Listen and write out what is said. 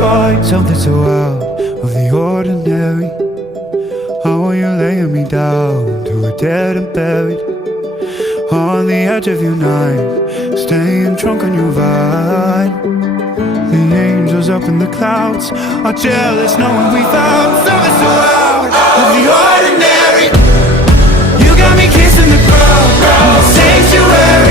find something so out of the ordinary. How are you laying me down to a dead and buried on the edge of your night, staying drunk on your vine. The angels up in the clouds are jealous knowing we found something so out of the ordinary. You got me kissing the ground, sanctuary.